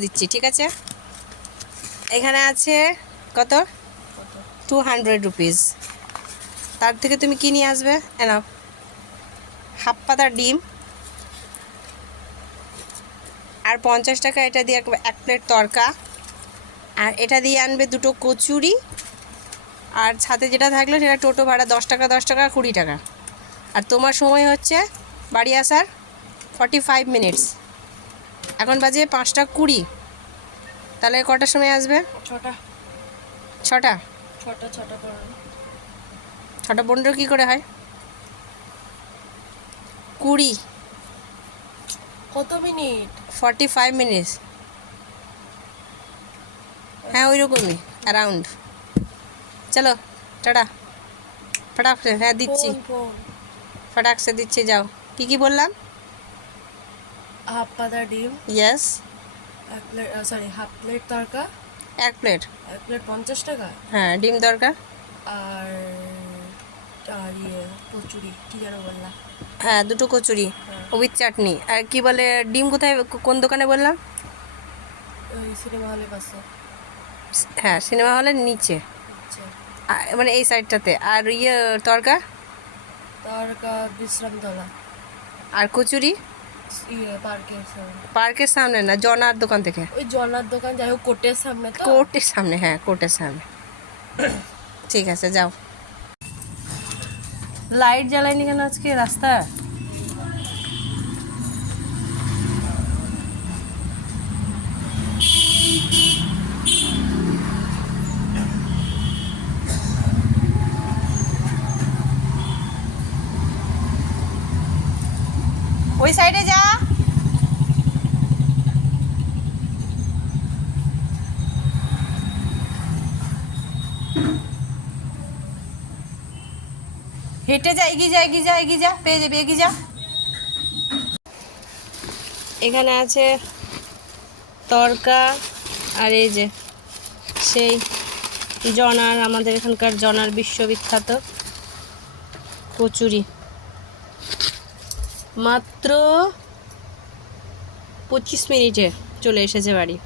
দিচ্ছি, ঠিক আছে? এখানে আছে কত? 200 রুপিস। তার থেকে তুমি কি নিয়ে আসবে? এনাও হাফ পাতা ডিম আর 50 টাকা এটা দিয়ে এক প্লেট তরকা, আর এটা দিয়ে আনবে দুটো কচুরি, আর সাথে যেটা থাকলো সেটা টোটো ভাড়া 10 টাকা 10 টাকা 20 টাকা। আর তোমার সময় হচ্ছে বাড়ি আসার 45 মিনিটস। এখন বাজে 5টা 20। তাহলে কটার সময় আসবে? 6টা। 6টা 6:15 কী করে হয়? 20 কত মিনিট? 45 মিনিটস। হ্যাঁ ওই রকমই অ্যারাউন্ড। চলো টাটা। ফটাক সে, হ্যাঁ দিচ্ছি, ফটাক সে দিচ্ছি, যাও। কি বললাম? হাফ পাতা ডিম, ইয়েস। হাফ প্লেট তরকা, এক প্লেট। 50 টাকা। হ্যাঁ ডিম দরকার। আর কচুরি কি যেন বললাম? হ্যাঁ দুটো কচুরি উইথ চাটনি। আর কি বলে ডিম কোথায়, কোন দোকানে বললাম? ওই সিনেমা হলের পাশে। হ্যাঁ সিনেমা হলের নিচে, আচ্ছা। মানে এই সাইডটাতে। আর তরকা তরকা বিশ্রামতলা। আর কচুরি পার্কের সামনে না, জনার দোকান থেকে। ওই জনার দোকান, যাই হোক কোর্টের সামনে। তো কোর্টের সামনে, হ্যাঁ কোর্টের সামনে। ঠিক আছে যাও। লাইট জ্বালায়নি কেন আজকে রাস্তা? ওই সাইডে যা। হেঁটে যা, এগিয়ে যা, এগিয়ে যা, এগিয়ে যা, পেয়ে যাবি, এগিয়ে যা। এখানে আছে তরকা, আর এই যে সেই জনার, আমাদের এখানকার জনার বিশ্ববিখ্যাত কচুরি। মাত্র 25 মিনিটে চলে এসেছে বাড়ি।